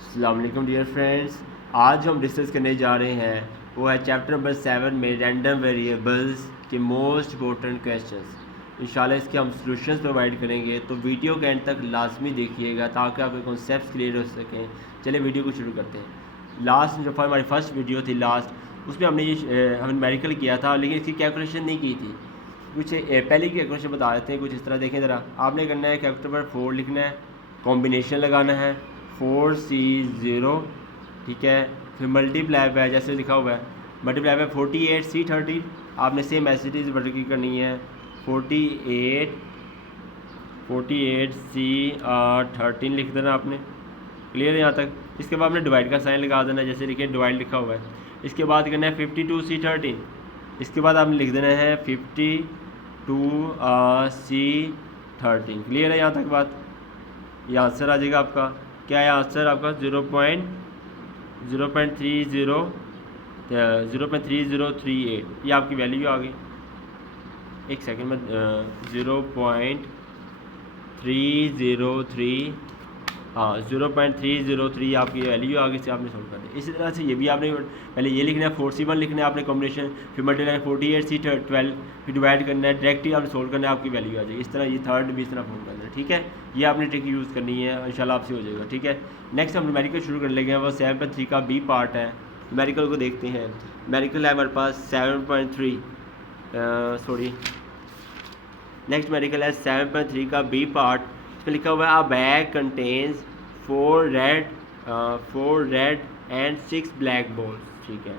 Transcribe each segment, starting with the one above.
अस्सलाम वालेकुम dear friends. आज हम डिस्कस करने जा रहे हैं वो है चैप्टर नंबर 7 में रैंडम वेरिएबल्स के मोस्ट इंपॉर्टेंट क्वेश्चंस। इंशाल्लाह इसके हम सॉल्यूशंस प्रोवाइड करेंगे, तो वीडियो के एंड तक लाजमी देखिएगा ताकि आपके कॉन्सेप्ट्स क्लियर हो सकें। चलिए वीडियो को शुरू करते हैं। लास्ट जो हमारी फर्स्ट वीडियो थी उसमें हमने ये हमने न्यूमेरिकल किया था, लेकिन इसकी कैलकुलेशन नहीं की थी। कुछ पहले की कैलकुलेशन बता देते हैं। कुछ इस तरह देखें ज़रा, आपने करना है कैलकुलेटर पर 4 लिखना है, कॉम्बिनेशन लगाना है 4C0, ठीक है। फिर मल्टीप्लाई बाय जैसे लिखा हुआ है मल्टीप्लाई बाय 48C13, आपने सेम एसिटीज वर्क करनी है 48C13 लिख देना आपने। क्लियर है यहाँ तक। इसके बाद आपने डिवाइड का साइन लगा देना, जैसे लिखे डिवाइड लिखा हुआ है। इसके बाद करना है 52C13, इसके बाद आपने लिख देना है 52C13। क्लियर है यहाँ तक बात। ये आंसर आ जाएगा आपका। क्या है आंसर आपका? 0.3038। ये आपकी वैल्यू आ गई। एक सेकंड में 0.303, हाँ 0.303 आपकी वैल्यू आ गई से आपने सोल्व कर दी। इसी तरह से ये भी आपने पहले ये लिखना है 4C1 लिखना है आपने कॉम्बिनेशन, फिर मल्टीप्लाई 48C12, फिर डिवाइड करना है, डायरेक्टली आपने सोल्व करना है, आपकी वैल्यू आ जाएगी। इस तरह ये थर्ड भी इस तरह फोन करना है, ठीक है। ये आपने ट्रिक यूज़ करनी है, इंशाल्लाह आपसे हो जाएगा, ठीक है। नेक्स्ट हम न्यूमेरिकल शुरू कर लेंगे। वो 7.3 का बी पार्ट है। न्यूमेरिकल को देखते हैं। न्यूमेरिकल है हमारे पास 7.3, नेक्स्ट न्यूमेरिकल है 7.3 का बी पार्ट। इसमें लिखा हुआ है अ bag contains 4 red and 6 black balls, ठीक है।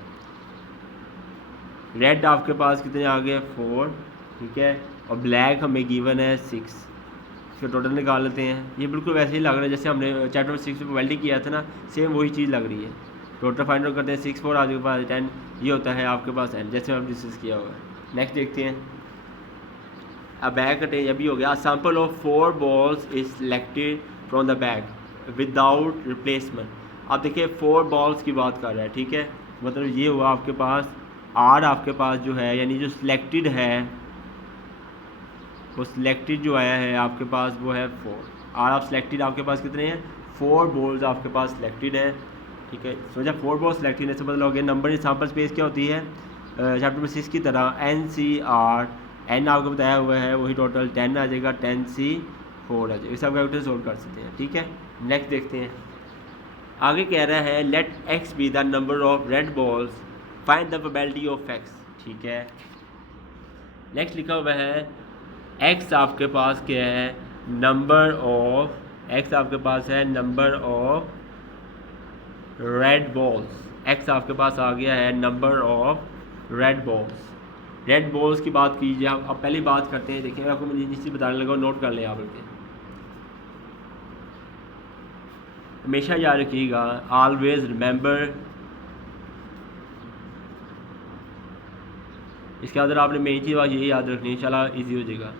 रेड आपके पास कितने आ गए? 4, ठीक है, और ब्लैक हमें गिवन है 6। इसका टोटल निकाल लेते हैं। ये बिल्कुल वैसे ही लग रहा है जैसे हमने चैप्टर नंबर 6 में प्रोबेबिलिटी किया था ना, सेम वही चीज़ लग रही है। टोटल फाइंड आउट करते हैं। 6 4 आपके पास 10, ये होता है आपके पास n, जैसे हमने डिस्कस किया हुआ है। नेक्स्ट देखते हैं। अब बैग कंटेन अभी हो गया। Sample of 4 balls is selected from the bag without replacement. आप देखिए 4 बॉल्स की बात कर रहा है, ठीक है। मतलब ये हुआ आपके पास R आपके पास जो है, यानी जो सिलेक्टेड है, वो सिलेक्टेड जो आया है आपके पास वो है 4। R आप सिलेक्टेड आपके पास कितने हैं? 4 बॉल्स आपके पास सिलेक्टेड है, ठीक है। समझा? 4 बॉल्स सिलेक्टेड है, से मतलब हो गया नंबर इन सैम्पल स्पेस क्या होती है चैप्टर नंबर 6 की तरह NCR, n आपको बताया हुआ है, वही टोटल 10 आ जाएगा, 10C4 आ जाएगा। इस आप कैलकुलेटर सोल्व कर सकते हैं, ठीक है। नेक्स्ट देखते हैं। आगे कह रहा है let x be the number of red balls, find the probability of x, ठीक है। नेक्स्ट लिखा हुआ है x आपके पास क्या है? नंबर ऑफ x आपके पास है number of red balls. x आपके पास आ गया है number of red balls. Red balls की बात कीजिए। अब पहले बात करते हैं। देखिए आपको मुझे जिस चीज़ बताने लगा नोट कर लें आप लोग। हमेशा याद रखिएगा, ऑलवेज रिमेंबर। इसके अंदर आपने मेन चीज़ यही याद रखनी है, इंशाल्लाह इजी हो जाएगा,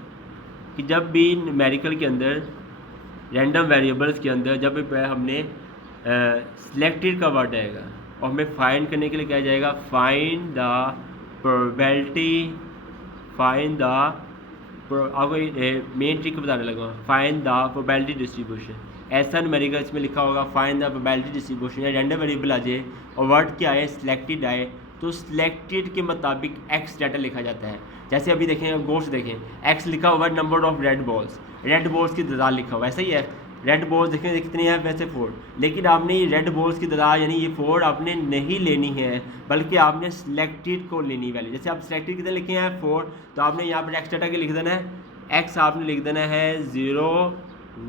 कि जब भी न्यूमेरिकल के अंदर रैंडम वेरिएबल्स के अंदर जब भी हमने सिलेक्टेड का वर्ड आएगा और हमें फाइंड करने के लिए क्या जाएगा? फाइंड द प्रोबेबिलिटी, आपको मेन ट्रिक बताने लगा, फाइंड द प्रोबेबिलिटी डिस्ट्रीब्यूशन। ऐसा न्यूमेरिकल इसमें लिखा होगा फाइंड द प्रोबेबिलिटी डिस्ट्रीब्यूशन, या रैंडम वेरिएबल आ जाए और वर्ड क्या आए? सिलेक्टेड आए, तो सिलेक्टेड के मुताबिक एक्स डाटा लिखा जाता है। जैसे अभी देखें, गौर से देखें, एक्स लिखा हुआ है नंबर ऑफ रेड बॉल्स की तादाद लिखा हुआ है, ऐसा ही है। रेड बॉल्स देखें कितनी है? वैसे 4, लेकिन आपने ये रेड बॉल्स की तादाद यानी ये 4 आपने नहीं लेनी है, बल्कि आपने सिलेक्टेड को लेनी वैल्यू। जैसे आप सिलेक्टेड कितने लिखे हैं? 4, तो आपने यहाँ पर एक्स डाटा के लिख देना है। एक्स आपने लिख देना है 0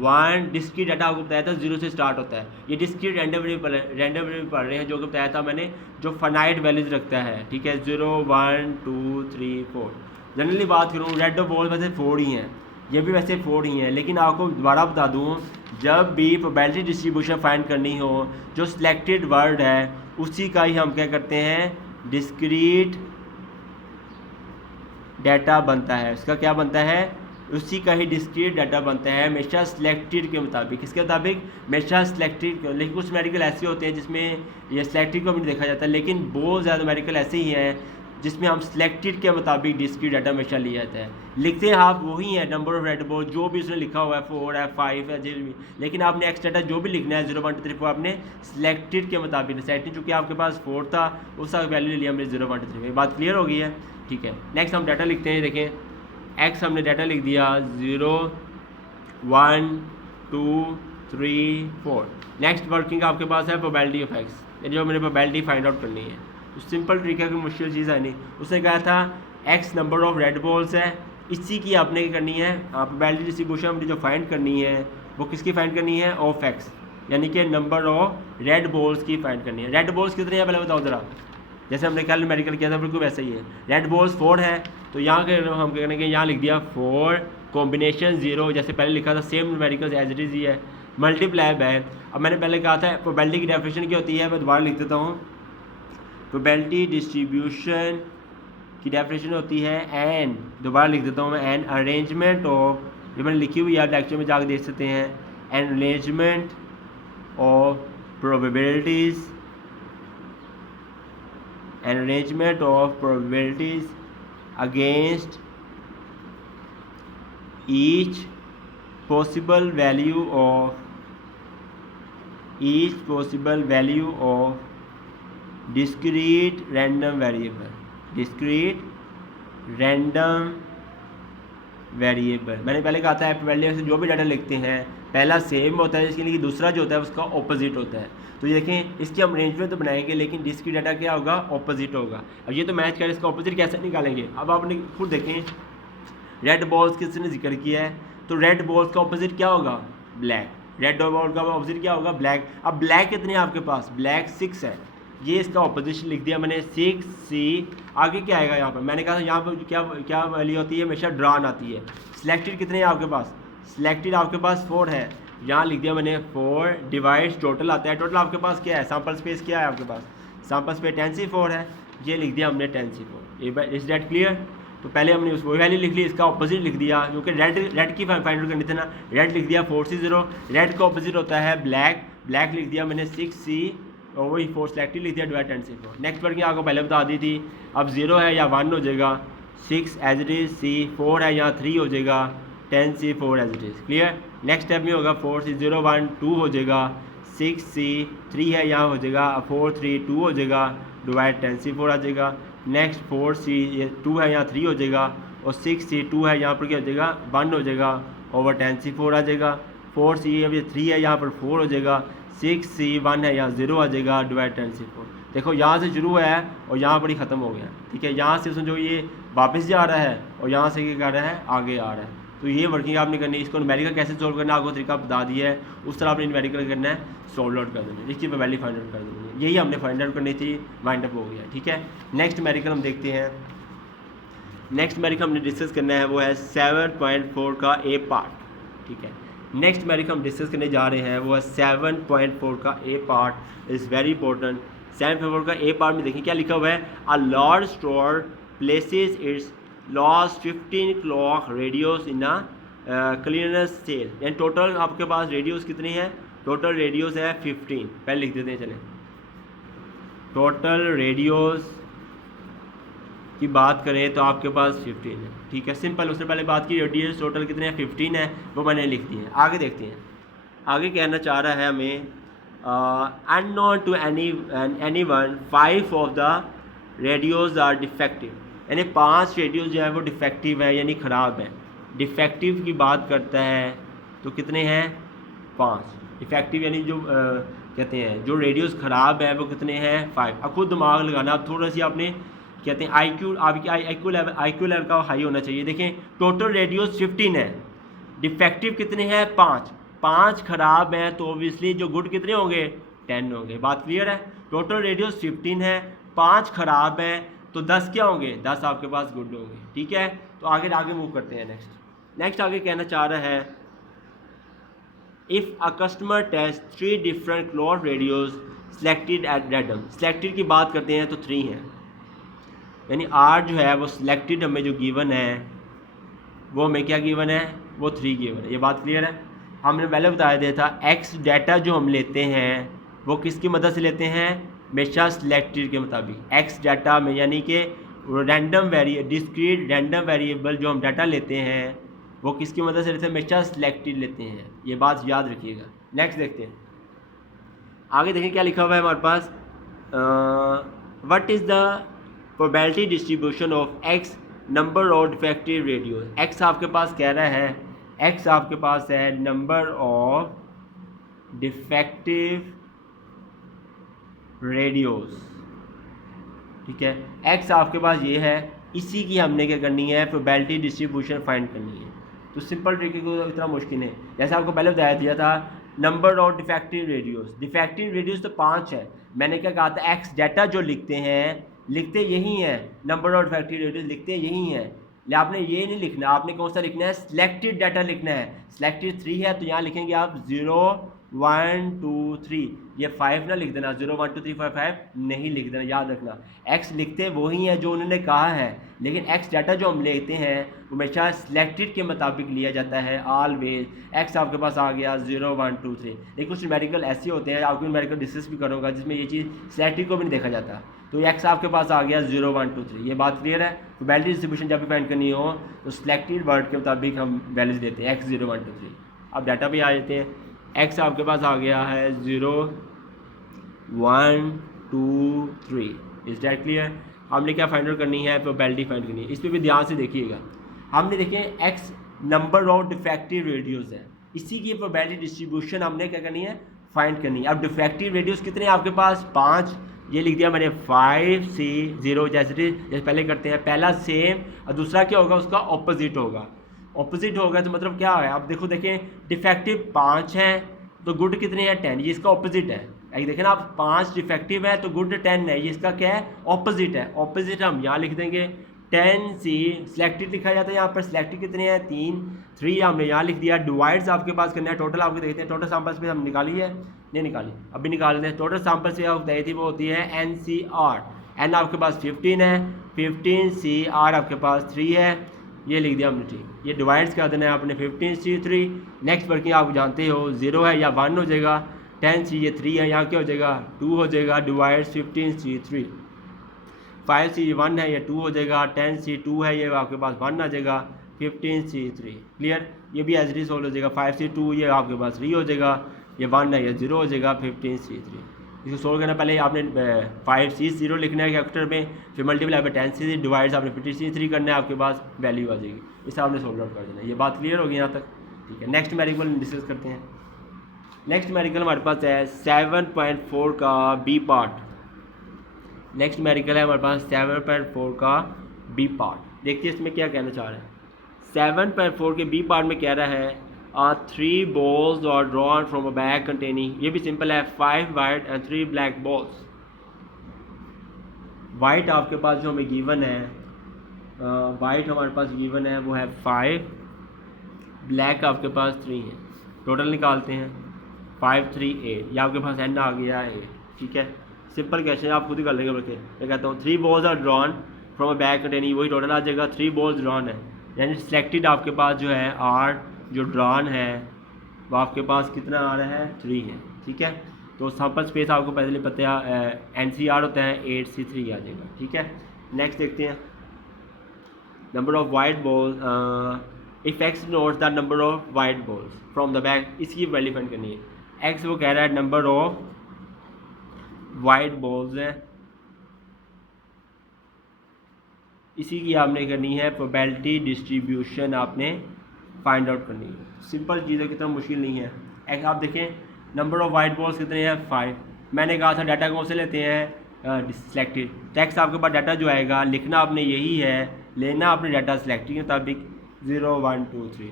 1। डिस्क्रीट डाटा आपको बताया था 0 से स्टार्ट होता है। ये डिस्क्रीट रैंडम वेरिएबल पढ़ रहे हैं, जो कि बताया था मैंने, जो फाइनाइट वैल्यूज रखता है, ठीक है। 0 1 2 3 4। जनरली बात करूँ रेड बॉल वैसे 4 ही हैं, ये भी वैसे 4 ही हैं, लेकिन आपको दोबारा बता दूँ, जब भी प्रोबेबिलिटी डिस्ट्रीब्यूशन फाइंड करनी हो, जो सिलेक्टेड वर्ड है उसी का ही हम क्या करते हैं? डिस्क्रीट डाटा बनता है। उसका क्या बनता है? उसी का ही डिस्क्रीट डाटा बनता है, हमेशा सिलेक्टेड के मुताबिक। किसके मुताबिक? हमेशा सिलेक्टेड। लेकिन कुछ मेडिकल ऐसे होते हैं जिसमें ये सिलेक्टेड को भी नहीं देखा जाता, लेकिन बहुत ज़्यादा मेडिकल ऐसे ही हैं जिसमें हम सिलेक्टेड के मुताबिक डिस्क्रीट डाटा हमेशा लिया जाता है। लिखते हैं आप वही है, नंबर ऑफ रेड बॉल जो भी उसने लिखा हुआ है 4 है 5 है जो भी, लेकिन आपने एक्स डाटा जो भी लिखना है 0 1 2 3 4 आपने सिलेक्टेड के मुताबिक सेलेक्टेड चूँकि आपके पास 4 था उसका वैल्यू लिया हमने 0 1 2 3 4। बात क्लियर हो गई है, ठीक है। नेक्स्ट हम डाटा लिखते हैं, देखें एक्स हमने डाटा लिख दिया 0 1 2 3 4। नेक्स्ट वर्किंग आपके पास है प्रोबेबिलिटी ऑफ एक्स, यानी जो मैंने प्रोबेबिलिटी फाइंड आउट करनी है। तो सिंपल तरीका की मुश्किल चीज़ है नहीं। उसने कहा था x number of red balls है, इसी की आपने क्या करनी है प्रोबेबिलिटी डिस्ट्रीब्यूशन हमने जो फाइंड करनी है वो किसकी फाइंड करनी है ऑफ एक्स, यानी कि नंबर ऑफ रेड बॉल्स की फाइंड करनी है। रेड बॉल्स कितने हैं पहले बताओ ज़रा, जैसे हमने कल मेडिकल किया था बिल्कुल वैसे ही है। रेड बॉल्स 4 है तो यहाँ के हम क्या करेंगे, यहाँ लिख दिया 4 कॉम्बिनेशन 0, जैसे पहले लिखा था same medical as it is ही है, मल्टीप्लाई बाय। अब मैंने पहले कहा था प्रोबेबिलिटी की डेफिनेशन क्या होती है, मैं दोबारा लिख देता हूँ। प्रोबेबिलिटी डिस्ट्रीब्यूशन की डेफिनेशन होती है एन, दोबारा लिख देता हूँ मैं, एन अरेंजमेंट ऑफ, ये मैंने लिखी हुई है आप लेक्चर में जाकर देख सकते हैं, an arrangement of probabilities, an arrangement of probabilities against each possible value of discrete random variable, मैंने पहले कहा था प्रोबेबिलिटी से जो भी डाटा लिखते हैं पहला सेम होता है, इसके लिए दूसरा जो होता है उसका ऑपोजिट होता है। तो ये देखें इसकी हम अरेंजमेंट तो बनाएंगे लेकिन डिस्क्रीट डाटा क्या होगा ऑपोजिट होगा। अब ये तो मैच कर, इसका ऑपोजिट कैसे निकालेंगे, अब आपने खुद देखें रेड बॉल्स किसने जिक्र किया है, तो रेड बॉल्स का ऑपोजिट क्या होगा ब्लैक, रेड बॉल का ऑपोजिट क्या होगा ब्लैक। अब ब्लैक कितने हैं आपके पास, ब्लैक 6 है, ये इसका ऑपोजिशन लिख दिया मैंने 6C। आगे क्या आएगा यहाँ पर, मैंने कहा यहाँ पर क्या वैल्यू होती है, हमेशा ड्रॉन आती है। सिलेक्टेड कितने हैं आपके पास, सिलेक्टेड आपके पास 4 है, यहाँ लिख दिया मैंने 4 डिवाइड टोटल आता है, टोटल आपके पास क्या है, सैम्पल स्पेस क्या है आपके पास, सैम्पल स्पेस 10C4 है, ये लिख दिया हमने 10C4। Is that clear. तो पहले हमने उस वो वैल्यू लिख ली, इसका ऑपोजिट लिख दिया क्योंकि रेड की फाइंड आउट करनी थी ना, रेड लिख दिया 4C0, रेड का ऑपोजिट होता है ब्लैक, ब्लैक लिख दिया मैंने 6C और वही 4 सेलेक्टेड लिख दिया डिवाइड 10C4। नेक्स्ट वर्किंग आपको पहले बता दी थी, अब 0 है या 1 हो जाएगा, 6 एज इट इज़, C 4 है यहाँ 3 हो जाएगा, 10C4 as it is. Clear. Next step में होगा 4C 0 1 2 हो जाएगा, 6C 3 है यहाँ हो जाएगा, 4 3 2 हो जाएगा, डिवाइड 10C4 आ जाएगा। नेक्स्ट 4C 2 है यहाँ 3 हो जाएगा और 6C 2 है यहाँ पर क्या हो जाएगा 1 हो जाएगा ओवर 10C4 आ जाएगा। 4C अभी 3 है यहाँ पर 4 हो जाएगा, 6C 1 है यहाँ 0 आ जाएगा डिवाइड 10C4। देखो यहाँ से शुरू है और यहाँ पर ही ख़त्म हो गया, ठीक है। यहाँ से जो ये वापस जा रहा है और यहाँ से क्या कर रहा है आगे आ रहा है। तो ये वर्किंग आपने करनी है। इसको न्यूमेरिकल कैसे सोल्व करना है आपको तरीका बता दिया है, उस तरह आपने न्यूमेरिकल करना है, सोल्व आउट कर देना, इसकी वैल्यू फाइंड आउट कर देनी है। यही हमने फाइंड आउट करनी थी, वाइंड अप हो गया, ठीक है। नेक्स्ट न्यूमेरिकल हम देखते हैं। नेक्स्ट न्यूमेरिकल हमने डिस्कस करना है वो है 7.4 का ए पार्ट, ठीक है। नेक्स्ट न्यूमेरिकल हम डिस्कस करने जा रहे हैं वो है 7.4 का ए पार्ट, इज़ वेरी इंपॉर्टेंट। 7.4 का ए पार्ट में देखिए क्या लिखा हुआ है, a large store places its lost 15 clock radios in clearance sale, यानी टोटल आपके पास रेडियोस कितने हैं, टोटल रेडियोस है 15। पहले लिख देते हैं चलें, टोटल रेडियोस की बात करें तो आपके पास 15 है, ठीक है। सिंपल, उससे पहले बात की रेडियोस टोटल कितने हैं 15 है, वो मैंने लिख दिए हैं। आगे देखते हैं, आगे कहना चाह रहा है हमें unknown to anyone 5 of the radios are defective, यानी 5 रेडियोस जो है वो डिफेक्टिव है यानी ख़राब है। डिफेक्टिव की बात करता है तो कितने हैं 5 डिफेक्टिव, यानी जो कहते हैं जो रेडियोस ख़राब है वो कितने हैं 5। अब खुद दिमाग लगाना, अब थोड़ा सी आपने कहते हैं आईक्यू, आपकी आईक्यू लेवल का हाई होना चाहिए। देखें टोटल रेडियोस 15 है, डिफेक्टिव कितने हैं 5 ख़राब हैं, तो ऑब्वियसली जो गुड कितने होंगे 10 होंगे। बात क्लियर है। टोटल रेडियोस 15 है, 5 ख़राब हैं, तो 10 क्या होंगे 10 आपके पास गुड होंगे, ठीक है। तो आगे मूव करते हैं। नेक्स्ट आगे कहना चाह रहा है if a customer test 3 different clock radios selected at random, selected की बात करते हैं तो 3 हैं, यानी आर जो है वो सिलेक्टेड हमें जो गिवन है वो हमें क्या गिवन है वो 3 गिवन है। ये बात क्लियर है। हमने पहले बताया दिया था एक्स डाटा जो हम लेते हैं वो किसकी मदद से लेते हैं, हमेशा सिलेक्टेड के मुताबिक। एक्स डाटा में यानी कि डिस्क्रीट रैंडम वेरिएबल जो हम डाटा लेते हैं वो किसकी मदद से लेते हैं, हमेशा सिलेक्टेड लेते हैं, ये बात याद रखिएगा। नेक्स्ट देखते हैं, आगे देखें क्या लिखा हुआ है हमारे पास। What is the probability distribution of x number of defective radios. X आपके पास कह रहा है, एक्स आपके पास है नंबर ऑफ डिफेक्टिव रेडियोस, ठीक है। एक्स आपके पास ये है, इसी की हमने क्या करनी है, प्रोबेबिलिटी डिस्ट्रीब्यूशन फाइंड करनी है। तो सिंपल ट्रिक को इतना मुश्किल है, जैसे आपको पहले बताया दिया था नंबर ऑफ डिफेक्टिव रेडियोस तो 5 है। मैंने क्या कहा था, एक्स डाटा जो लिखते यही हैं, नंबर ऑफ डिफेक्टिव रेडियोस लिखते यही हैं। आपने ये नहीं लिखना, आपने कौन सा लिखना है, सिलेक्टेड डाटा लिखना है। सिलेक्टेड 3 है तो यहाँ लिखेंगे आप 0 1 2 3, ये 5 ना लिख देना, 0 1 2 3 4 5 नहीं लिख देना, याद रखना। एक्स लिखते वही है जो उन्होंने कहा है, लेकिन एक्स डाटा जो हम लेते हैं वो हमेशा सिलेक्टेड के मुताबिक लिया जाता है ऑलवेज। एक्स आपके पास आ गया 0 1 2 3। लेकिन कुछ न्यूमेरिकल ऐसे होते हैं, आपको न्यूमेरिकल डिस्कस भी करूँगा, जिसमें ये चीज़ सिलेक्टेड को भी नहीं देखा जाता। तो एक्स आपके पास आ गया 0 1 2 3, ये बात क्लियर है। प्रोबेबिलिटी डिस्ट्रीब्यूशन जब भी फाइंड करनी हो तो सिलेक्टेड वर्ड के मुताबिक हम वैल्यूज देते हैं, एक्स 0 1 2 3। अब डाटा भी आ जाते हैं, एक्स आपके पास आ गया है 0 1 2 3, इज दैट क्लियर। हमने क्या फाइंड आउट करनी है, प्रोबेबिलिटी फाइंड करनी है। इस पर भी ध्यान से देखिएगा, हमने देखें x number of defective radios है, इसी की प्रोबेबिलिटी डिस्ट्रीब्यूशन हमने क्या करनी है, फाइंड करनी है। अब डिफेक्टिव रेडियोस कितने हैं आपके पास, 5, ये लिख दिया मैंने 5 C 0, जैसे पहले करते हैं, पहला सेम और दूसरा क्या होगा, उसका ऑपोजिट होगा। ऑपोजिट होगा तो मतलब क्या है, आप देखें डिफेक्टिव 5 है तो गुड कितने हैं, 10, ये इसका ऑपोजिट है। एक देखें ना आप, 5 डिफेक्टिव है तो गुड 10 है, ये इसका क्या है, ऑपोजिट है। ऑपोजिट हम यहाँ लिख देंगे 10C, सिलेक्टेड लिखा जाता है यहाँ पर, सिलेक्टेड कितने हैं 3 हमने यहाँ लिख दिया। डिवाइड्स आपके पास करना है, टोटल आपके देखते हैं, टोटल सैंपल्स पे हम निकाली है, नहीं निकाली, अभी निकाल लेते हैं। टोटल सैंपल से आप बताई थी वो होती है NCR, N आपके पास 15 है, 15CR आपके पास 3 है, ये लिख दिया हमने, ठीक। ये डिवाइड्स का देना है आपने 15C3। नेक्स्ट वर्किंग आप जानते हो 0 है या 1 हो जाएगा, 10C ये 3 है, यहाँ क्या हो जाएगा 2 हो जाएगा, डिवाइड्स 15C3। 5C 1 है, ये 2 हो जाएगा, 10C 2 है, ये आपके पास 1 आ जाएगा, 15C3 क्लियर। ये भी एज इट इज सोल्व हो जाएगा, 5C 2 ये आपके पास 3 हो जाएगा, ये 1 है, ये 0 हो जाएगा, 15C3। इसको सोल्व करना, पहले आपने 5C 0 लिखना है कैरेक्टर में, फिर मल्टीप्लाई बाय 10C डिवाइड्स आपने 15C3 करना है, आपके पास वैल्यू आ जाएगी, इसे आपने सोल्व आउट कर देना है। ये बात क्लियर होगी यहाँ तक, ठीक है। नेक्स्ट न्यूमेरिकल डिस्कस करते हैं। नेक्स्ट न्यूमेरिकल हमारे पास है 7.4 का बी पार्ट। नेक्स्ट न्यूमेरिकल है हमारे पास 7.4 का बी पार्ट। देखिए इसमें क्या कहना चाह रहा है, 7.4 के बी पार्ट में कह रहा है 3 balls are drawn from a bag containing, ये भी सिंपल है, 5 white and 3 black balls। White आपके पास जो हमें गिवन है, वाइट हमारे पास गिवन है वो है 5, ब्लैक आपके पास 3 है। टोटल निकालते हैं, 5 3 8, ये आपके पास एंड आ गया है 8, ठीक है। सिंपल क्वेश्चन आप खुद ही कर लेंगे, बल्कि मैं कहता हूँ 3 balls are drawn from a bag containing, वही टोटल आ जाएगा, 3 balls drawn है, यानी सिलेक्टेड आपके पास जो है 8, जो ड्रॉन है वो आपके पास कितना आ रहा है 3 है, ठीक है। तो सैंपल स्पेस आपको पहले पता है NCR होता है 8C3 आ जाएगा, ठीक है। नेक्स्ट देखते हैं, number of white balls, if x notes the number of white balls from the bag, इसकी वैल्यू फाइंड करनी है। एक्स वो कह रहा है नंबर ऑफ वाइट बॉल्स है, इसी की आपने करनी है प्रोबेबिलिटी डिस्ट्रीब्यूशन, आपने फाइंड आउट करनी है। सिंपल चीज़ है, कितना मुश्किल नहीं है। एक आप देखें नंबर ऑफ वाइट बॉल्स कितने हैं 5, मैंने कहा था डाटा कौन से लेते हैं सिलेक्टेड। टेक्स्ट आपके पास डाटा जो आएगा लिखना आपने यही है, लेना आपने डाटा सिलेक्टेड के मुताबिक 0 1 2 3,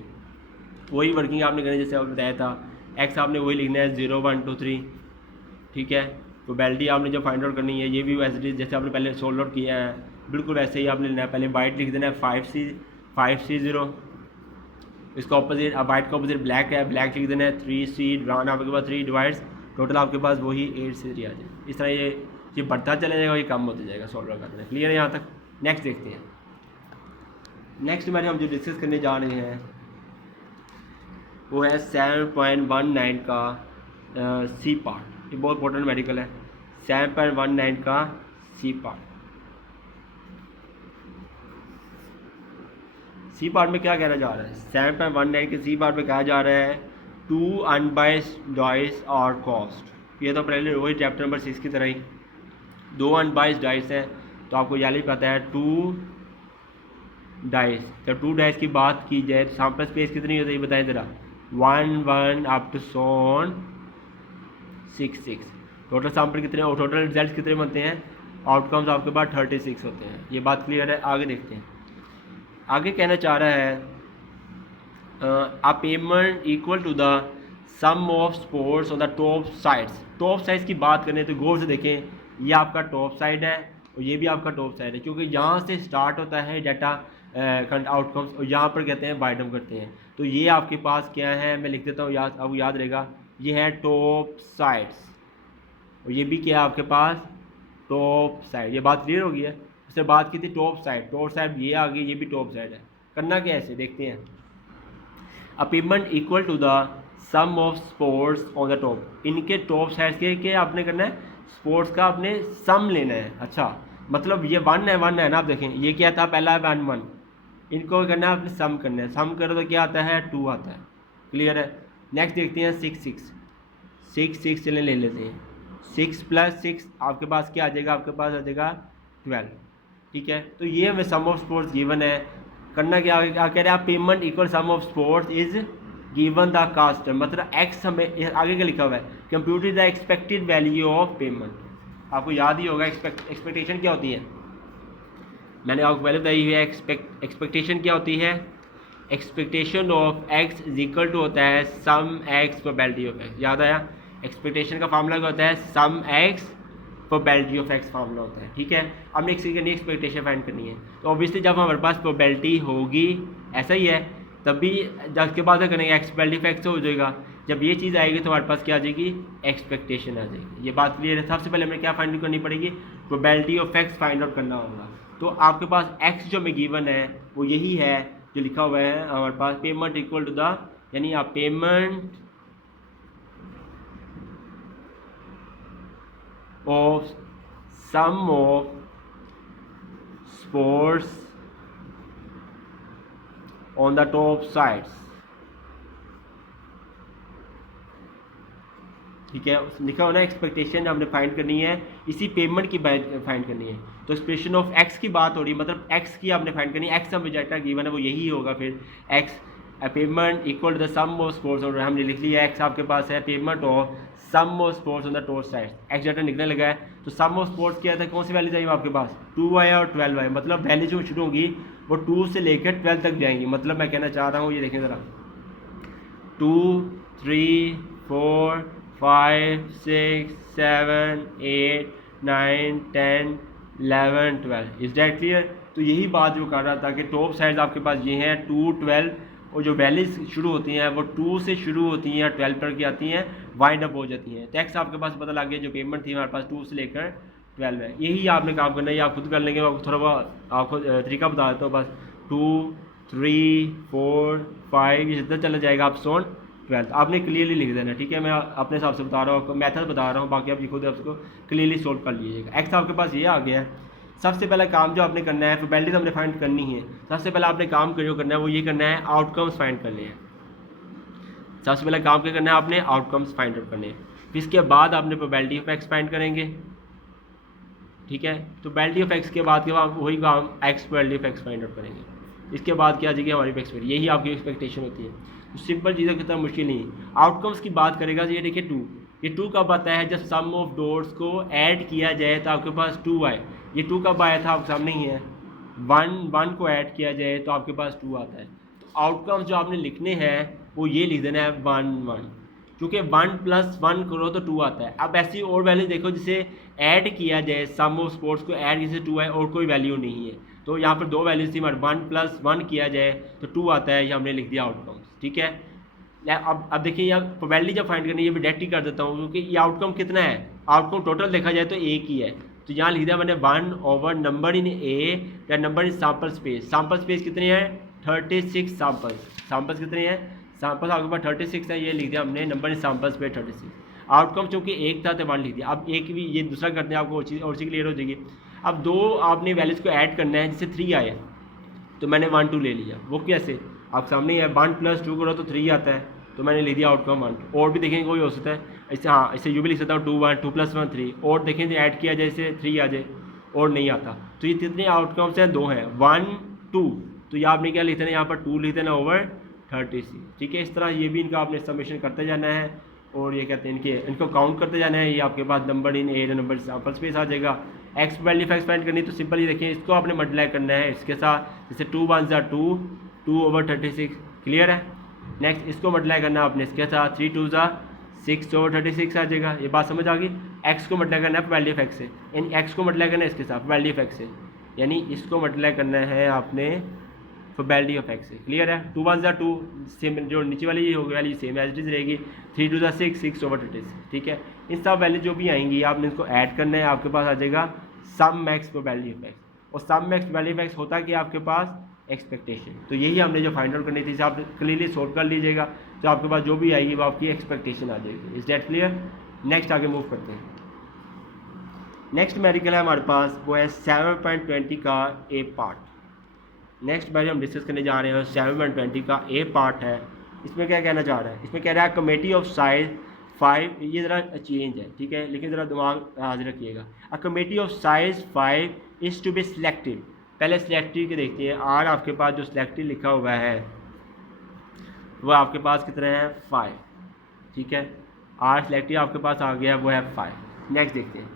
वही वर्किंग आपने करनी जैसे आपने बताया था। एक्स आपने वही लिखना है 0 1 2 3, ठीक है। प्रोबेबिलिटी आपने जो फाइंड आउट करनी है ये भी वैसे जैसे आपने पहले सोल्व आउट किया है बिल्कुल वैसे ही आपने लेना है। पहले वाइट लिख देना है 5C 0, इसका ऑपोजिट, अब वाइट का ऑपोजिट ब्लैक है, ब्लैक लिख देना है 3C, ड्रॉन आपके पास 3 डिवाइड्स, टोटल आपके पास वही 8C3 आ जाए। इस तरह ये बढ़ता चला जाएगा, ये कम होता जाएगा सॉल्व करना। क्लियर है यहाँ तक। नेक्स्ट देखते हैं, नेक्स्ट मैंने हम जो डिस्कस करने जा रहे हैं वो है 7.19 का सी पार्ट। ये बहुत इंपॉर्टेंट मेडिकल है, 7.19 का सी पार्ट। सी पार्ट में क्या कहना जा रहा है, 7.19 के सी पार्ट में कहा जा रहा है 2 अनबाइस्ड डाइस आर कॉस्ट। ये तो पहले वही चैप्टर नंबर 6 की तरह ही 2 अनबाइस्ड डाइस है, तो आपको याद ही पता है 2 डाइस। जब 2 डाइस की बात की जाए तो सैंपल स्पेस कितनी होती है बताएं ज़रा, 1 1 अप टू सोन 6 टोटल सैंपल कितने और टोटल रिजल्ट कितने बनते हैं, आउटकम्स आपके पास 36 होते हैं। ये बात क्लियर है। आगे देखते हैं, आगे कहना चाह रहा है a payment equal to the sum of spots on the top sides. Top sides की बात करें तो गौर से देखें, ये आपका टॉप साइड है और ये भी आपका टॉप साइड है, क्योंकि यहाँ से स्टार्ट होता है डाटा आउटकम्स और यहाँ पर कहते हैं बाइडम करते हैं। तो ये आपके पास क्या है, मैं लिख देता हूँ, याद आपको याद रहेगा, ये है टॉप साइड्स और ये भी क्या है आपके पास टॉप साइड। ये बात क्लियर हो गई है। उससे बात की थी टॉप साइड ये आ गई, ये भी टॉप साइड है। करना क्या ऐसे देखते हैं, a payment equal to the sum of spots on the top. इनके टॉप साइड्स के आपने करना है, स्पोर्ट्स का आपने सम लेना है। अच्छा मतलब ये 1 है ना, आप देखें ये क्या था, पहला 1 1, इनको करना है आपने सम करना है। सम करो तो क्या आता है 2 आता है। क्लियर है। नेक्स्ट देखते हैं 6 चलें ले लेते हैं। 6 + 6 आपके पास क्या आ जाएगा, आपके पास आ जाएगा 12। ठीक है, तो ये हमें सम ऑफ स्पोर्ट्स गिवन है। करना क्या कह रहे हैं आप, payment equal sum of spots is given the cast, मतलब एक्स हमें आगे का लिखा हुआ है, compute the expected value of payment. आपको याद ही होगा एक्सपेक्टेशन क्या होती है, मैंने आपको पहले बताई हुई है। एक्सपेक्टेशन क्या होती है, expectation of x is equal to होता है sum x probability of x. याद आया, एक्सपेक्टेशन का फार्मूला क्या होता है, sum x probability of x formula होता है। ठीक है, हमने एक्स की एक्सपेक्टेशन फाइंड करनी है, तो ऑब्वियसली जब हमारे पास प्रोबेबिलिटी होगी, ऐसा ही है, तभी जब उसके बाद क्या करेंगे, एक्स प्रोबेबिलिटी ऑफ एक्स हो जाएगा। जब ये चीज़ आएगी तो हमारे पास क्या आ जाएगी, एक्सपेक्टेशन आ जाएगी। ये बात क्लियर है। सबसे पहले हमें क्या फाइंड करनी पड़ेगी, probability of x find out करना होगा। तो आपके पास एक्स जो हमें गिवन है वो यही है जो लिखा हुआ है हमारे पास, पेमेंट इक्वल टू द, यानी आप payment of sum of sports on the top sides। ठीक है, लिखा हो ना, एक्सपेक्टेशन हमने फाइंड करनी है, इसी पेमेंट की फाइंड करनी है। तो एक्सप्रेशन ऑफ एक्स की बात हो रही है, मतलब एक्स की आपने फाइंड करनी है। एक्स हम डाटा गिवन है वो यही होगा, फिर x payment equal to the sum of spots, और हमने लिख लिया एक्स आपके पास है payment of sum of spots on the top side. X data निकलने लगा है, तो सम ऑफ स्पोर्ट्स क्या था, कौन सी वैल्यू चाहिए आपके पास, 2 आया और 12 आया, मतलब वैल्यू जो शुरू होगी वो 2 से लेकर 12 तक जाएंगी। मतलब मैं कहना चाह रहा हूँ, ये देखें ज़रा, 2 3 4 5 6 7 8 9 10 11 12। Is that clear. तो यही बात जो कर रहा था कि टॉप साइड्स आपके पास ये हैं 2 12, और जो वैल्यूज शुरू होती हैं वो 2 से शुरू होती हैं, 12 पर की आती हैं, वाइंड अप हो जाती हैं। टैक्स आपके पास पता लग गया, जो पेमेंट थी हमारे पास 2 से लेकर 12 है। यही आपने काम करना है, आप खुद कर लेंगे। आपको थोड़ा बहुत आपको तरीका बता देता हूँ, बस 2 3 4 5 ये जितना चला जाएगा आप सोन 12 आपने क्लियरली लिख देना। ठीक है, मैं अपने हिसाब से बता रहा हूँ, आपको मेथड बता रहा हूँ, बाकी आप खुद उसको क्लियरली सोल्व कर लीजिएगा। एक्स आपके पास ये आ गया है। सबसे पहला काम जो आपने करना है, प्रोबेबिलिटी हमने फाइंड करनी है। सबसे पहला आपने काम जो करना है वो ये करना है, आउटकम्स फाइंड करने हैं। सबसे पहला काम क्या करना है, आपने आउटकम्स फाइंड आउट करने हैं। फिर इसके बाद आपने प्रोबेबिलिटी ऑफ एक्स फाइंड करेंगे। ठीक है, तो प्रोबेबिलिटी ऑफ एक्स के बाद वही काम x probability of x find out करेंगे। इसके बाद क्या आ जाएगी हमारी एक्सपेक्टेशन, यही आपकी एक्सपेक्टेशन होती है। तो सिंपल चीज़ों की तरह मुश्किल नहीं। आउटकम्स की बात करेगा तो ये देखिए 2, ये 2 कब आता है, जब सम ऑफ डॉट्स को ऐड किया जाए तो आपके पास 2 आए। ये 2 कब आया था, आपके सामने ही है, 1 को ऐड किया जाए तो आपके पास 2 आता है। तो आउटकम्स जो आपने लिखने हैं वो ये लिख देना है 1 1, क्योंकि 1 + 1 करो तो 2 आता है। अब ऐसी और वैल्यू देखो जिसे ऐड किया जाए, सम ऑफ स्पोर्ट्स को ऐड जिसे 2 है और कोई वैल्यू नहीं है, तो यहाँ पर 2 वैल्यूज थी, 1 + 1 किया जाए तो 2 आता है, ये हमने लिख दिया आउटकम्स। ठीक है, अब देखिए यहाँ प्रोबेबिलिटी जब फाइंड करनी है, ये भी डायरेक्ट ही कर देता हूँ, क्योंकि ये आउटकम कितना है, आउटकम टोटल देखा जाए तो एक ही है। तो यहाँ लिख दिया मैंने 1 ओवर नंबर इन ए या number in sample space. Sample space कितने हैं, 36 सैम्पल्स कितने हैं, सैम्पल्स आपके पास 36 है, ये लिख दिया हमने number in sample space 36। Outcome चूँकि एक था तो 1 लिख दिया। अब एक भी ये दूसरा करते हैं, आपको और चीज़ क्लियर हो जाएगी। अब 2 आपने वैल्यूज़ को ऐड करना है, जिससे 3 आया, तो मैंने 1 2 ले लिया। वो कैसे, आप सामने ही है, 1 + 2 करो तो 3 आता है, तो मैंने ले दिया आउटकम 1। और भी देखेंगे कोई हो सकता है ऐसे, हाँ ऐसे यूँ भी लिख सकता हूँ 2 1 2 + 1 3, और देखें तो ऐड किया जाए इसे 3 आ जाए, और नहीं आता। तो ये कितने आउटकम्स हैं, 2 हैं, 1 2। तो ये आपने क्या लिख देना, यहाँ पर 2 लिख देना ओवर 36। ठीक है, इस तरह ये भी इनका आपने समेशन करते जाना है, और ये कहते हैं इनको काउंट करते जाना है। ये आपके पास number in a number sample space आ जाएगा। एक्स वैल्यू फैक्स फाइंड करनी तो सिंपल ही देखें, इसको आपने मल्टीप्लाई करना है इसके साथ, जैसे 2 1 2 2 ओवर 36, क्लियर है। नेक्स्ट इसको मल्टीप्लाई करना है आपने इसके साथ, 3 2 6 ओवर 36 आ जाएगा। ये बात समझ आ गई। एक्स को मल्टीप्लाई करना है वैल्यू फैक्स से, यानी एक्स को मल्टीप्लाई करना है इसके साथ वैल्यू फैक्स से, यानी इसको मल्टीप्लाई करना है आपने प्रोबेबिलिटी ऑफ एक्स से, क्लियर है। 2 1 2 सेम, जो नीचे वाली ये होगी value same as it is रहेगी। 3 2 6 6 ओवर 36, ठीक है। इन सब वैल्यू जो भी आएंगी आपने इसको ऐड करना है, आपके पास आ जाएगा सम मैक्स प्रोबेबिलिटी ऑफ एक्स। और सम मैक्स प्रोबेबिलिटी ऑफ एक्स होता है कि आपके पास एक्सपेक्टेशन। तो यही हमने जो फाइंड आउट करनी थी, आप क्लियरली सोल्व कर लीजिएगा, तो आपके पास जो भी आएगी वो आपकी एक्सपेक्टेशन आ जाएगी। Is that clear. नेक्स्ट आगे मूव करते हैं। नेक्स्ट मेडिकल है हमारे पास, वो है 7.20 का ए पार्ट। नेक्स्ट बार हम डिस्कस करने जा रहे हैं 7.20 का ए पार्ट है। इसमें क्या कहना चाह रहा है, इसमें कह रहा है कमेटी ऑफ साइज 5, ये ज़रा चेंज है, ठीक है, लेकिन ज़रा दिमाग हाजिर रखिएगा। A committee of size 5 is to be selected. पहले सिलेक्टेड के देखते हैं। आर आपके पास जो सिलेक्टेड लिखा हुआ है वो आपके पास कितना है, 5, ठीक है। आर सिलेक्टेड आपके पास आ गया, वो है 5। नेक्स्ट देखते हैं,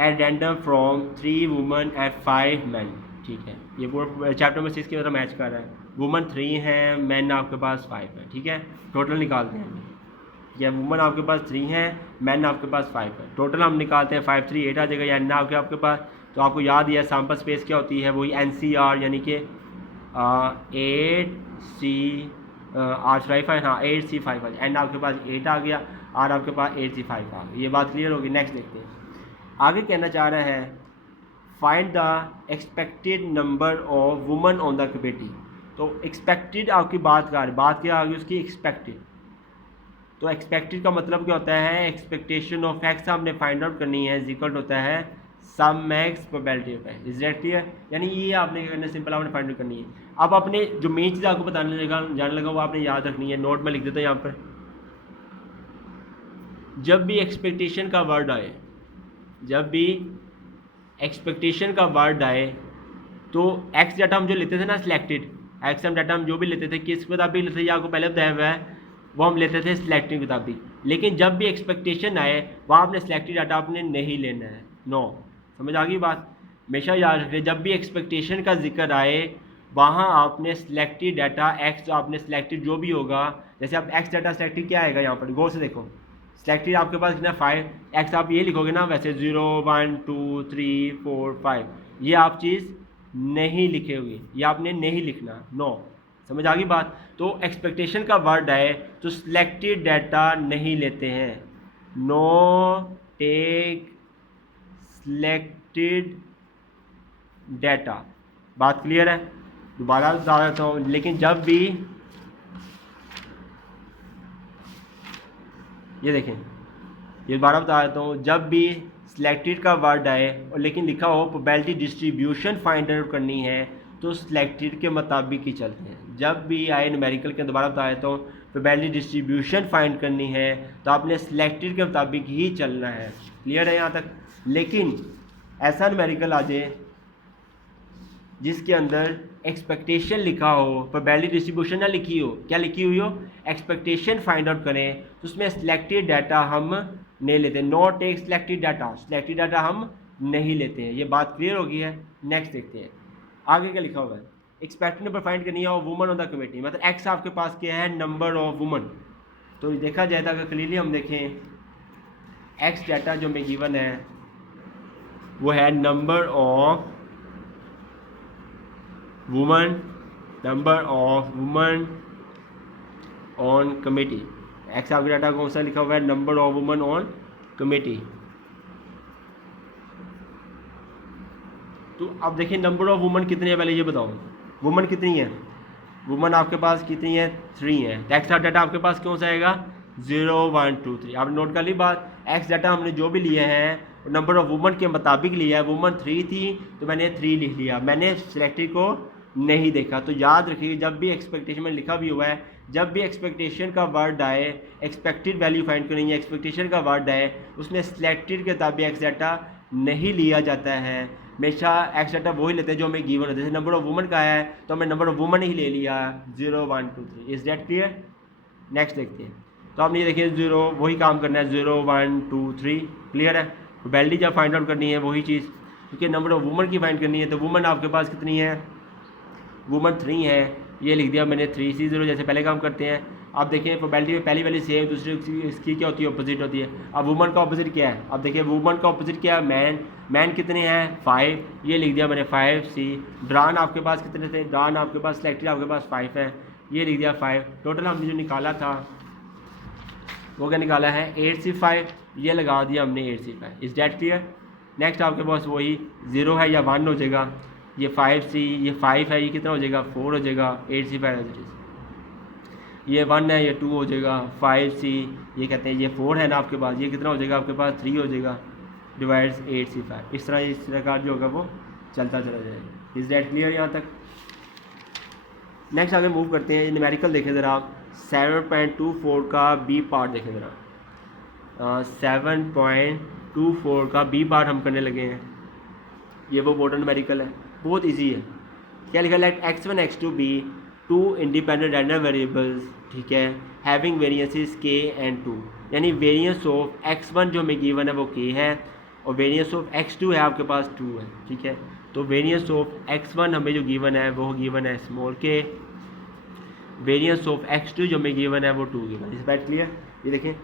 at random from 3 woman and 5 man, ठीक है। ये पूरा चैप्टर में 6 की तरह मैच कर रहा है। वुमन 3 हैं, मैन आपके पास 5 है, ठीक है। टोटल निकालते हैं, या वुमन आपके पास 3 हैं, मैन आपके पास 5 है। टोटल हम निकालते हैं 5 3 8 आ जाएगा, या एन आपके पास। तो आपको याद ही है सैम्पल स्पेस क्या होती है, वही NCR, यानी कि 8C R5, हाँ 8C5 आ गया। एन आपके पास 8 आ गया, आर आपके पास 8C5 आ गया। ये बात क्लियर होगी। नेक्स्ट देखते हैं, आगे कहना चाह रहा है find the expected number of woman on the committee. तो एक्सपेक्टेड आपकी बात क्या आ गई उसकी, एक्सपेक्टेड। तो एक्सपेक्टेड का मतलब क्या होता है, एक्सपेक्टेशन ऑफ एक्स हमने फाइंड आउट करनी है, इज इक्वल होता है sum max probability of x. Is that clear. यानी ये आपने क्या करना है, सिंपल आपने फाइंड आउट करनी है। अब आपने जो मेन चीज़ आपको जाने लगा वो आपने याद रखनी है। नोट में लिख देता हूँ यहाँ पर, जब भी एक्सपेक्टेशन का वर्ड आए, जब भी एक्सपेक्टेशन का वर्ड आए, तो एक्स डाटा हम जो लेते थे ना सिलेक्टेड, एक्स एम डाटा हम जो भी लेते थे किस मुताबिक लेते थे, आपको पहले बताया हुआ है, वो हम लेते थे सिलेक्टिव मुताबिक। लेकिन जब भी एक्सपेक्टेशन आए वहाँ आपने सिलेक्टेड डाटा आपने नहीं लेना है। नो, समझ आ गई बात। हमेशा याद रखें, जब भी एक्सपेक्टेशन का जिक्र आए वहाँ आपने सिलेक्टेड डाटा एक्स आपने सिलेक्टेड जो भी होगा, जैसे आप एक्स डाटा सिलेक्टेड क्या आएगा यहाँ पर गौर से देखो, सिलेक्टेड आपके पास कितना 5, एक्स आप ये लिखोगे ना वैसे 0 1 2 3 4 5, ये आप चीज़ नहीं लिखेगी, ये आपने नहीं लिखना। नो, समझ आ गई बात। तो एक्सपेक्टेशन का वर्ड है तो सिलेक्टेड डाटा नहीं लेते हैं। No take selected data. बात क्लियर है। दोबारा बता देता हूँ, लेकिन जब भी ये देखें, ये दोबारा बता देता हूँ, जब भी सिलेक्टेड का वर्ड आए और लेकिन लिखा हो प्रोबेबिलिटी डिस्ट्रीब्यूशन फाइंड आउट करनी है तो सिलेक्टेड के मुताबिक ही चलते हैं। जब भी आए न्यूमेरिकल के, दोबारा बता देता हूँ, प्रोबेबिलिटी डिस्ट्रीब्यूशन फाइंड करनी है तो आपने सिलेक्टेड के मुताबिक ही चलना है। क्लियर है यहाँ तक। लेकिन ऐसा न्यूमेरिकल आ जाए जिसके अंदर एक्सपेक्टेशन लिखा हो, प्रोबेबिलिटी डिस्ट्रीब्यूशन ना लिखी हो, क्या लिखी हुई हो, एक्सपेक्टेशन फाइंड आउट करें, तो उसमें सिलेक्टेड डाटा हम नहीं लेते। No take selected data, selected data हम नहीं लेते हैं। ये बात क्लियर हो गई है। नेक्स्ट देखते हैं आगे क्या लिखा हुआ है। एक्सपेक्टेड नंबर फाइंड करनी है वुमन ऑन द कमेटी, मतलब एक्स आपके पास क्या है, नंबर ऑफ वुमन। तो देखा जाए तो अगर क्लियरली हम देखें, एक्स डाटा जो हमें गिवन है वो है number of woman, number of woman on committee. X आपके डाटा कौन सा लिखा हुआ है, number of woman on committee. तो अब देखिए नंबर ऑफ वुमन कितनी है, पहले ये बताओ वुमन कितनी है। वुमन आपके पास कितनी है, 3 है। एक्स डाटा आपके पास कौन सा आएगा, 0 1 2 3। आपने नोट कर ली बात। एक्स डाटा हमने जो भी लिए हैं और नंबर ऑफ वुमन के मुताबिक लिया है। वुमन 3 थी तो मैंने 3 लिख लिया, मैंने सिलेक्टेड को नहीं देखा। तो याद रखिए जब भी एक्सपेक्टेशन में लिखा भी हुआ है, जब भी एक्सपेक्टेशन का वर्ड आए, एक्सपेक्टेड वैल्यू फाइंड करनी है, एक्सपेक्टेशन का वर्ड आए, उसमें सिलेक्टेड के ताबी एक्स डाटा नहीं लिया जाता है। हमेशा एक्स डाटा वही लेते हैं जो हमें गिवन होता है। जैसे नंबर ऑफ वुमन का है तो हमने नंबर ऑफ वुमन ही ले लिया 0 1 2 3। Is that clear? नेक्स्ट देखते हैं। तो आपने ये देखिए 0 वही काम करना है, 0 1 2 3। क्लियर है? प्रोबेबिलिटी जब फाइंड आउट करनी है वही चीज़, क्योंकि नंबर ऑफ वुमन की फाइंड करनी है। तो वुमन आपके पास कितनी है? वुमन 3 है, ये लिख दिया मैंने 3 C 0 जैसे पहले काम करते हैं। आप देखिए प्रोबेबिलिटी में पहली वाली सेम, दूसरी इसकी क्या होती है? ऑपोजिट होती है। अब वुमन का ऑपोजिट क्या है? अब देखिए वुमन का ऑपोजिट क्या है? मैन। मैन कितने हैं? 5, ये लिख दिया मैंने 5 C। ड्रान आपके पास कितने थे? ड्रान आपके पास सिलेक्टेड आपके पास 5 है, ये लिख दिया 5। टोटल हमने जो निकाला था वो क्या निकाला है? 8 C 5, ये लगा दिया हमने 8 C 5। Is that clear? Next आपके पास वही 0 है या 1 हो जाएगा, ये 5 C, ये 5 है, ये कितना हो जाएगा? 4 हो जाएगा। 8 C 5 ये 1 है, ये 2 हो जाएगा। 5 C, ये कहते हैं ये 4 है ना आपके पास, ये कितना हो जाएगा आपके पास? 3 हो जाएगा, डिवाइड्स 8 C 5। इस तरह का जो होगा वो चलता चला जाएगा। इज डैट क्लियर यहाँ तक? नेक्स्ट आगे मूव करते हैं। न्यूमेरिकल देखें ज़रा आप, 7.24 का बी पार्ट देखें ज़रा। 7.24 का बी पार्ट हम करने लगे हैं। ये वो बोर्ड न्यूमेरिकल है, बहुत इजी है। क्या लिखा? Let x1 x2 be 2 independent random variables, ठीक है, हैविंग वेरिएंसेस k एंड 2। यानी वेरिएंस ऑफ x1 जो हमें गिवन है वो k है, और वेरिएंस ऑफ x2 है आपके पास 2 है, ठीक है। तो वेरिएंस ऑफ x1 हमें जो गिवन है वो गिवन है small k, variance of x2 जो हमें गिवन है वो 2 गिवन है। इस बात क्लियर? ये देखें,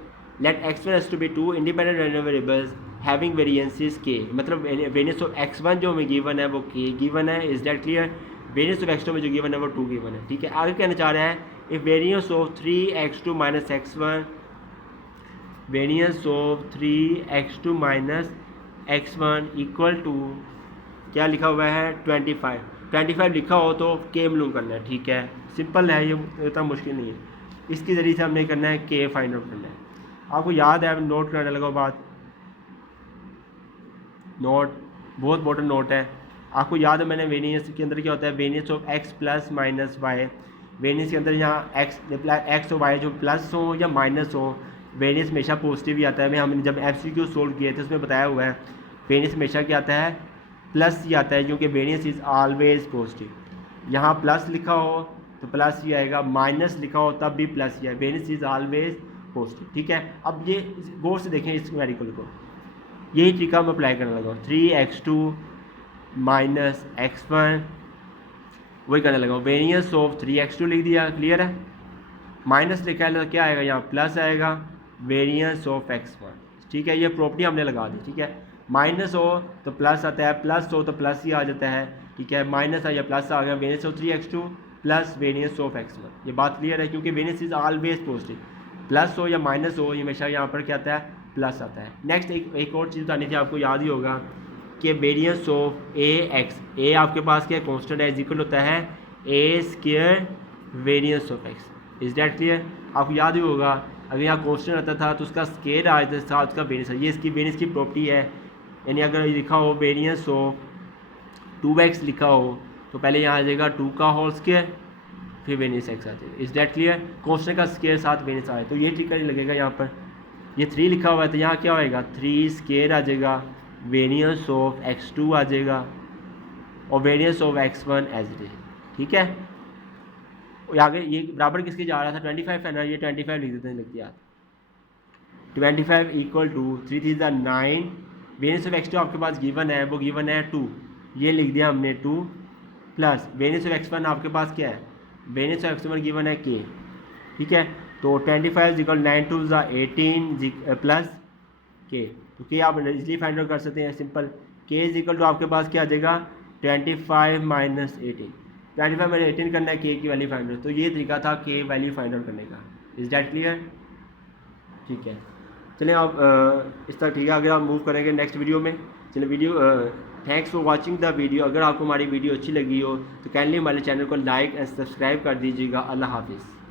let x1 x2 be 2 independent random variables having variances k, मतलब वेरिएंस ऑफ x1 जो हमें गिवन है वो k गिवन है। Is that clear? Variance of x2 में जो गिवन है वो 2 गिवन है, ठीक है। आगे कहना चाह रहा है if variance of 3x2 minus x1, variance of 3x2 minus x1 equal to क्या लिखा हुआ है? 25 लिखा हो तो k मालूम करना है, ठीक है। सिंपल है, ये इतना मुश्किल नहीं है। इसके ज़रिए से हमने करना है k फाइंड आउट करना है। आपको याद है, नोट करने लगा बात, नोट बहुत इंपॉर्टेंट नोट है। आपको याद है मैंने वेरिएंस के अंदर क्या होता है? Variance of x plus minus y. Variance के अंदर यहाँ x और y जो प्लस हो या माइनस हो, वेरिएंस हमेशा पॉजिटिव ही आता है। हमने जब MCQ सोल्व किए थे उसमें बताया हुआ है वेरिएंस हमेशा क्या आता है? प्लस ही आता है, क्योंकि वेरिएंस इज़ ऑलवेज पॉजिटिव। यहाँ प्लस लिखा हो तो प्लस ही आएगा, माइनस लिखा हो तब भी प्लस ही है। वेरिएंस इज़ ऑलवेज पॉजिटिव, ठीक है। अब ये गौर से देखें इस न्यूमेरिकल को, यही तरीका मैं अप्लाई करने लगा। 3x2 माइनस x1 वही करने लगा। वेरिएंस ऑफ 3x2 लिख दिया, क्लियर है। माइनस लिखा है तो क्या आएगा? यहाँ प्लस आएगा, वेरिएंस ऑफ x1, ठीक है। ये प्रॉपर्टी हमने लगा दी, ठीक है। माइनस हो तो प्लस आता है, प्लस हो तो प्लस ही आ जाता है, ठीक है। माइनस आया प्लस आ गया, variance of 3x2 plus variance of x1। ये बात क्लियर है, क्योंकि variance is always positive. Plus हो या माइनस हो, ये हमेशा यहाँ पर क्या आता है? प्लस आता है। नेक्स्ट एक और चीज़ बतानी थी, आपको याद ही होगा कि वेरिएंस ऑफ ए आपके पास क्या कांस्टेंट है, इक्वल होता है a square variance of x। Is that clear? आपको याद ही होगा अगर यहाँ कांस्टेंट आता था तो उसका स्क्वायर आ जाता था, उसका वेरिएंस। ये इसकी वेरिएंस की प्रॉपर्टी है। यानी अगर लिखा हो वेरिएंस ऑफ 2x लिखा हो तो पहले यहाँ आ जाएगा 2 का होल स्क्वायर, फिर वेरिएंस x आ जाएगा। Is that clear? कांस्टेंट का स्क्वायर साथ वेरिएंस आए तो ये तरीका नहीं लगेगा। यहाँ पर ये 3 लिखा हुआ है तो यहाँ क्या होएगा? 3 स्क्वायर आ जाएगा, वेरिएंस ऑफ x2 आ जाएगा, और variance of x1 as it is, ठीक है। और आगे ये बराबर किसके जा रहा था? 25 है ना, ये 25 लिख देते हैं, लिख दिया 25 equal to 3 3 9। Variance of x2 आपके पास गिवन है, वो गिवन है 2, ये लिख दिया हमने 2 प्लस वेरिएंस ऑफ x1 आपके पास क्या है? वेरिएंस ऑफ x1 गिवन है k, ठीक है। तो 25 इक्वल 9 2 18 प्लस k, तो k आप इजीली फाइंड आउट कर सकते हैं, simple. k is equal to आपके पास क्या आ जाएगा? 25 माइनस 18। 25 में 18 करना है k की वैल्यू फाइंड आउट। तो ये तरीका था k वैल्यू फाइंड आउट करने का। Is that clear? ठीक है, चलिए आप इस तरह ठीक है। अगर आप मूव करेंगे नेक्स्ट वीडियो में, चलिए video thanks for watching the video. अगर आपको हमारी वीडियो अच्छी लगी हो तो काइंडली हमारे चैनल को लाइक एंड सब्सक्राइब कर दीजिएगा। अल्लाह हाफिज़।